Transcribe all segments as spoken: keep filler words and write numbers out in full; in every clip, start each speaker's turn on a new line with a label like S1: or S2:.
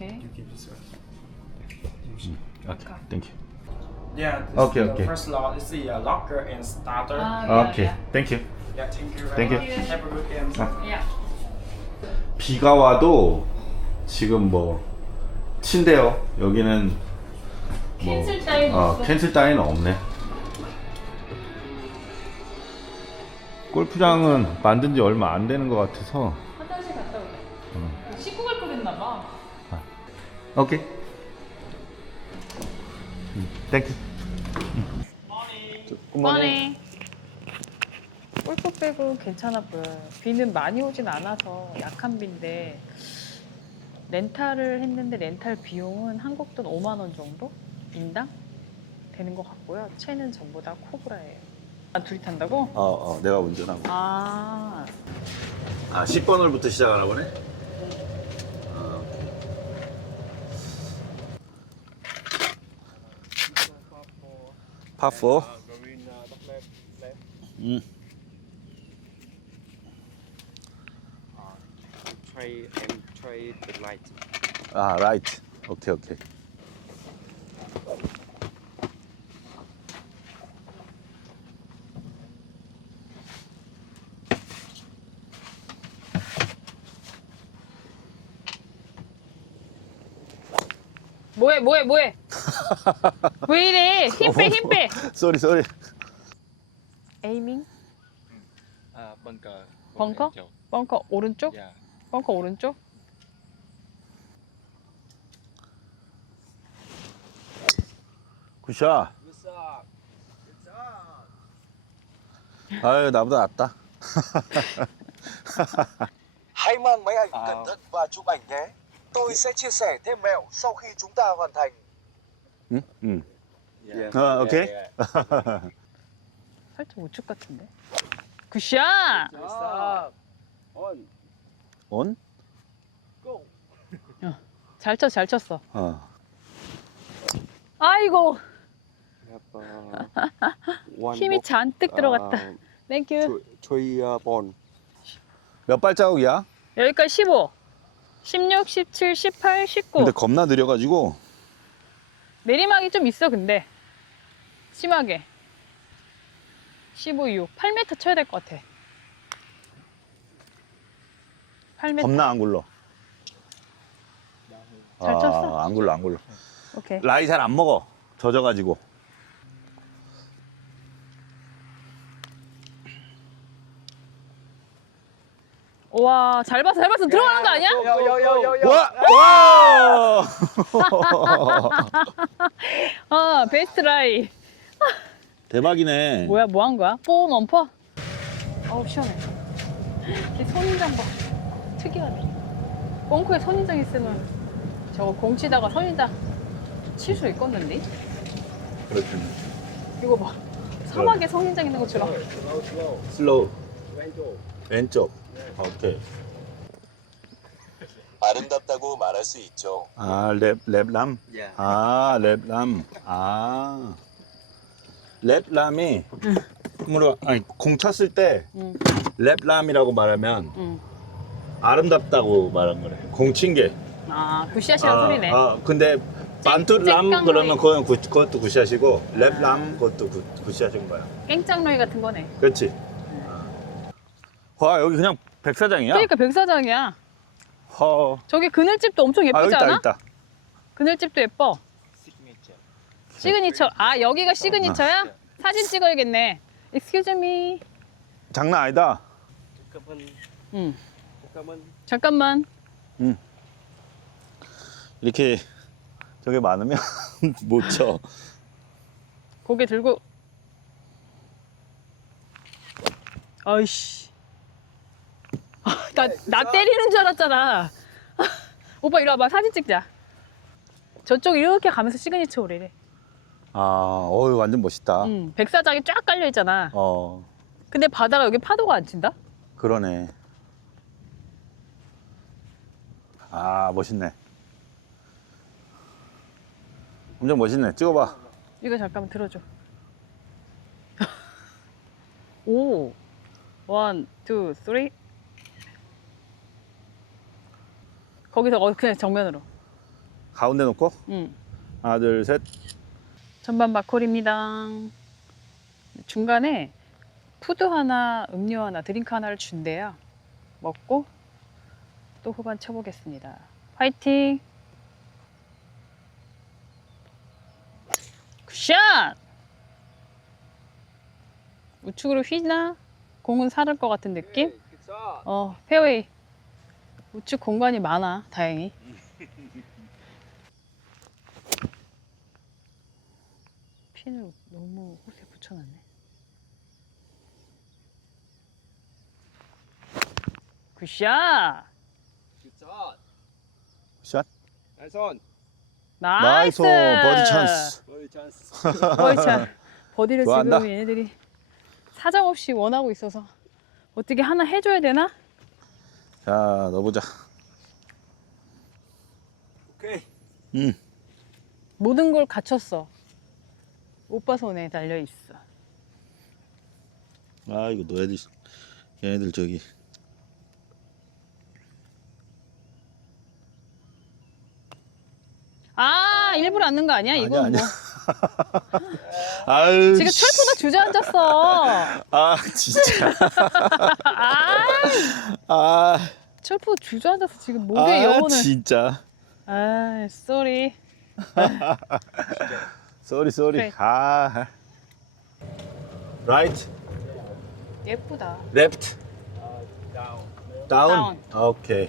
S1: Okay.
S2: You keep this one.
S3: Okay, thank you.
S2: Yeah. This
S3: Okay,
S2: is the
S3: okay.
S2: First lot is the uh, locker and starter.
S1: Ah, yeah,
S3: Okay,
S1: yeah.
S3: thank you.
S2: Yeah. Thank you very
S3: Thank you.
S2: much. Have a good day.
S1: Yeah.
S3: 비가 와도 지금 뭐 친대요. 여기는 뭐
S1: 캔슬 따위는
S3: 어,
S1: 없어.
S3: 캔슬 따위는 없네. 골프장은 만든 지 얼마 안 되는 것 같아서.
S1: 화장실 갔다 오자. 씻고 갈 거랬나 봐.
S3: 오케이. 땡큐.
S1: 뻔해. 골프 빼고 괜찮아 보여요. 비는 많이 오진 않아서 약한 비인데 렌탈을 했는데 렌탈 비용은 한국 돈 오만 원 정도? 인당? 되는 것 같고요. 채는 전부 다 코브라예요. 아, 둘이 탄다고?
S3: 어, 어, 내가 운전하고.
S1: 아,
S3: 아, 십 번 홀부터 시작하나 보네. 파포. 음.
S4: Try and try the light.
S3: 아, 라이트. 오케이, 오케이.
S1: 뭐해, 뭐해, 뭐해? 왜 이래? 힘 빼, 힘 빼.
S3: 쏘리, 쏘리.
S1: 에이밍?
S4: Uh, bunker.
S1: 벙커? 벙커 오른쪽?
S4: Yeah.
S1: 벙커 오른쪽?
S3: 굿샷. 아유, 나보다 낫다.
S5: Hãy mang máy ảnh
S4: À.
S5: cẩn thận và chụp ảnh nhé. Tôi sẽ chia sẻ thêm mẹo sau khi chúng ta hoàn thành.
S3: 응? 응.
S4: Yeah.
S3: 아, 오케이.
S4: Yeah,
S1: 살짝 우측 같은데? 굿샷!
S4: On.
S3: 온?
S1: 잘 쳤어, 잘 쳤어.
S3: 어.
S1: 아이고,
S4: Have, uh, one
S1: 힘이
S4: box,
S1: 잔뜩 들어갔다.
S4: uh,
S1: 땡큐.
S4: three, three uh, ball.
S3: 몇 발자국이야?
S1: 여기까지 십오, 십육, 십칠, 십팔, 십구.
S3: 근데 겁나 느려가지고.
S1: 내리막이 좀 있어, 근데. 심하게. 십오, 육. 팔 미터 쳐야 될 것 같아. 팔 미터.
S3: 겁나 안 굴러.
S1: 잘 쳤어?
S3: 아, 안 굴러, 안 굴러.
S1: 오케이.
S3: 라이 잘 안 먹어. 젖어가지고.
S1: 와, 잘 봤어, 잘 봤어. 들어가는 거 아니야?
S4: Yo, yo, yo, yo, yo.
S3: 와! 와!
S1: 어, 베스트 라이.
S3: 대박이네.
S1: 뭐야, 뭐 한 거야? 뽀 넘퍼? 어우, 시원해. 이 선인장 봐. 특이하네. 벙커에 선인장 있으면 저거 공 치다가 선인장 칠 수 있겠는데?
S3: 그렇군.
S1: 이거 봐. 사막에 선인장 있는 것처럼.
S3: 슬로우. 왼쪽. 오케이.
S5: 아름답다고 말할 수 있죠.
S3: 아, 랩, 랩람?
S4: Yeah.
S3: 아, 랩람. 아. 랩람이, 뭐로, 아니, 공 쳤을 때,
S1: 응,
S3: 랩람이라고 말하면
S1: 응.
S3: 아름답다고 말한 거래. 공 친 게.
S1: 아, 굿샷이란 소리네.
S3: 아, 근데 반투람
S1: 쨍깡로이.
S3: 그러면 그건 굿, 그것도 굿샷이고, 랩람 그것도 굿, 굿샷인 거야.
S1: 깽짱로이 같은 거네.
S3: 그렇지? 와, 여기 그냥 백사장이야?
S1: 그러니까 백사장이야.
S3: 허.
S1: 저기 그늘집도 엄청
S3: 아,
S1: 예쁘지
S3: 여기 있다,
S1: 않아?
S3: 여기 있다.
S1: 그늘집도 예뻐.
S4: Signature.
S1: 시그니처. 아, 여기가 시그니처야? 사진 찍어야겠네. Excuse me.
S3: 장난 아니다.
S4: 잠깐만.
S1: 응.
S4: 잠깐만.
S1: 잠깐만.
S3: 이렇게 저게 많으면 못 쳐.
S1: 고개 들고. 아이씨. 아, 나, 나 때리는 줄 알았잖아. 오빠 이리 와봐. 사진 찍자. 저쪽 이렇게 가면서 시그니처 오래래.
S3: 아, 어유 완전 멋있다.
S1: 응. 백사장이 쫙 깔려 있잖아.
S3: 어,
S1: 근데 바다가 여기 파도가 안 친다?
S3: 그러네. 아, 멋있네. 엄청 멋있네. 찍어봐.
S1: 이거 잠깐만 들어줘. 오. 원, 투, 쓰리. 거기서 어, 그냥 정면으로.
S3: 가운데 놓고
S1: 응.
S3: 하나 둘 셋.
S1: 전반 마콜입니다. 중간에 푸드 하나, 음료 하나, 드링크 하나를 준대요. 먹고 또 후반 쳐보겠습니다. 화이팅! 굿샷! 우측으로 휘나? 공은 사를 것 같은 느낌? 어, 페어웨이. 우측 공간이 많아, 다행히. 핀을 너무 홀에 붙여놨네. 굿샷!
S3: 샷.
S4: 나이스 온.
S1: 나이스!
S3: 버디 찬스.
S4: 버디 찬스.
S1: 버디 찬스. 버디를
S3: 좋아한다.
S1: 지금 얘네들이 사정없이 원하고 있어서 어떻게 하나 해줘야 되나?
S3: 자, 넣어보자.
S4: 오케이.
S3: 음.
S1: 모든 걸 갖췄어. 오빠 손에 달려있어.
S3: 아, 이거 넣어야 돼. 얘네들 저기.
S1: 아, 일부러 안 넣은 거 아니야? 이건
S3: 아니야,
S1: 뭐.
S3: 아유.
S1: 지금
S3: 씨.
S1: 철푸가 주저앉았어.
S3: 아, 진짜.
S1: 아,
S3: 아.
S1: 철푸 주저앉아서 지금 목에
S3: 아,
S1: 영혼을.
S3: 진짜.
S1: 아, 쏘리.
S3: 쏘리 쏘리.
S1: 그래.
S3: 아. 라이트,
S1: 예쁘다.
S3: 레프트,
S4: 다운.
S3: 다운. 오케이.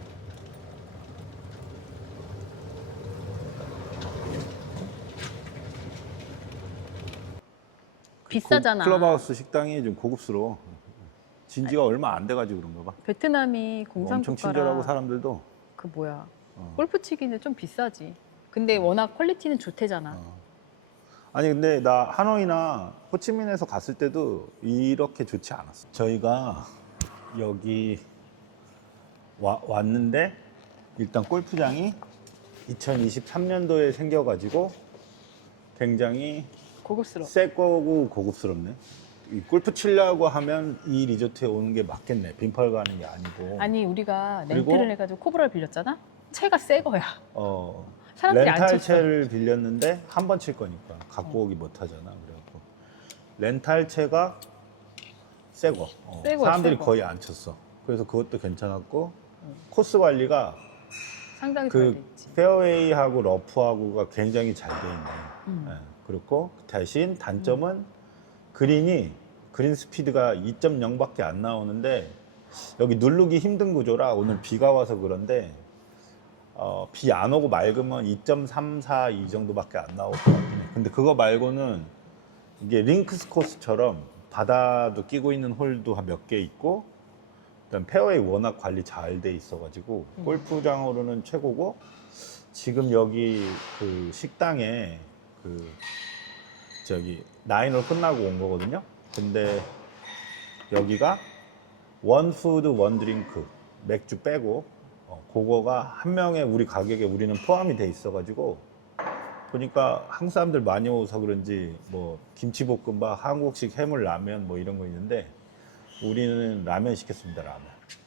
S1: 비싸잖아.
S3: 클럽하우스 식당이 좀 고급스러워. 진지가 얼마 안 돼가지고 그런가 봐.
S1: 베트남이
S3: 엄청 친절하고
S1: 공산국가라
S3: 사람들도.
S1: 그 뭐야
S3: 어.
S1: 골프 치기는 좀 비싸지. 근데 워낙 퀄리티는 좋대잖아.
S3: 어. 아니 근데 나 하노이나 호치민에서 갔을 때도 이렇게 좋지 않았어. 저희가 여기 와, 왔는데 일단 골프장이 이천이십삼 년도에 생겨가지고 굉장히
S1: 고급스러워.
S3: 새 거고 고급스럽네. 이 골프 치려고 하면 이 리조트에 오는 게 맞겠네. 빈팔 가는 게 아니고.
S1: 아니 우리가 렌트를
S3: 그리고-
S1: 해가지고 코브라를 빌렸잖아. 채가 새 거야.
S3: 어,
S1: 사람들이 안 쳤어.
S3: 렌탈채를 빌렸는데 한 번 칠 거니까 갖고 오기 못 하잖아. 그래갖고 렌탈채가 새 거. 어,
S1: 새 거야,
S3: 사람들이
S1: 새 거.
S3: 거의 안 쳤어. 그래서 그것도 괜찮았고 코스 관리가
S1: 상당히
S3: 그
S1: 잘 돼 있지.
S3: 페어웨이하고 러프하고가 굉장히 잘 돼 있네.
S1: 음.
S3: 예, 그렇고 대신 단점은 그린이 그린 스피드가 이 점 영밖에 안 나오는데 여기 누르기 힘든 구조라 오늘 비가 와서 그런데 어, 비 안 오고 맑으면 이 점 삼사 이 정도밖에 안 나올 것 같긴 해. 근데 그거 말고는 이게 링크스 코스처럼 바다도 끼고 있는 홀도 몇 개 있고 그다음 페어웨이 워낙 관리 잘 돼 있어가지고
S1: 음.
S3: 골프장으로는 최고고 지금 여기 그 식당에 그 저기 나인홀 끝나고 온 거거든요. 근데 여기가 원 푸드 원 드링크 맥주 빼고 어, 그거가 한 명에 우리 가격에 우리는 포함이 돼 있어가지고 보니까 한국 사람들 많이 오서 그런지 뭐 김치볶음밥, 한국식 해물 라면 뭐 이런 거 있는데 우리는 라면 시켰습니다. 라면.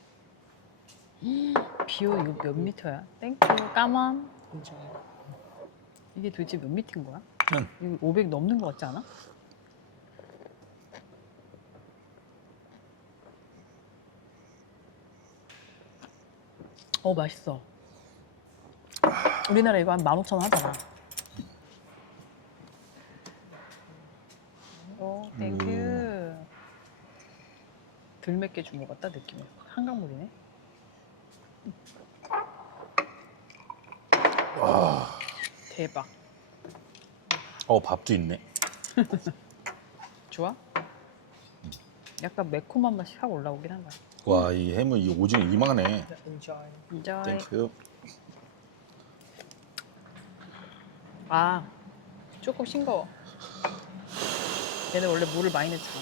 S1: 비오 이거 몇 미터야? 땡큐 까만. 이게 도대체 몇 미터인 거야?
S3: 응.
S1: 이거 오백 넘는 거 같지 않아? 어 맛있어. 우리나라 이거 한 만 오천 원 하잖아. 오 땡큐. 덜 맵게 준 것 같다 느낌이. 한강물이네. 대박.
S3: 어 밥도 있네.
S1: 좋아? 약간 매콤한 맛이 확 올라오긴 한 거야.
S3: 와 이 해물 이 오징어 이만해.
S2: Enjoy.
S1: 인정.
S3: 땡큐.
S1: 아, 조금 싱거워. 얘는 원래 물을 많이 넣잖아.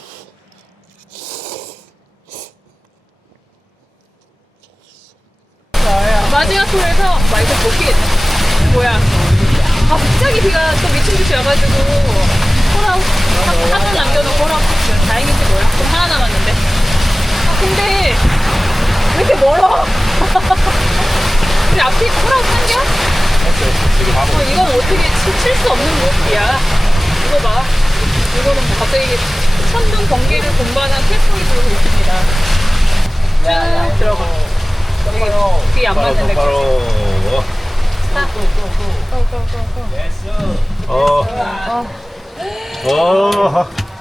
S1: 마지막 홀에서 막 이거 먹히겠네. 뭐야? 아, 갑자기 비가 또 미친 듯이 와가지고 홀아웃 한 번 남겨놓고 홀아웃 했어요. 다행인지 뭐야? 좀 하나 남았는데. 아, 근데 왜 이렇게 멀어? 우리 앞에 홀아웃 한겨? 어, 이건 어떻게 칠 수 없는 모습이야. 이거 봐. 이거는 뭐 갑자기 천둥 번개를 동반한 태풍이 불고 있습니다. 쭉 들어가. 여기 귀 안 맞는 데.
S3: 바로.
S1: 딱. 고고고고.
S3: 어. 어.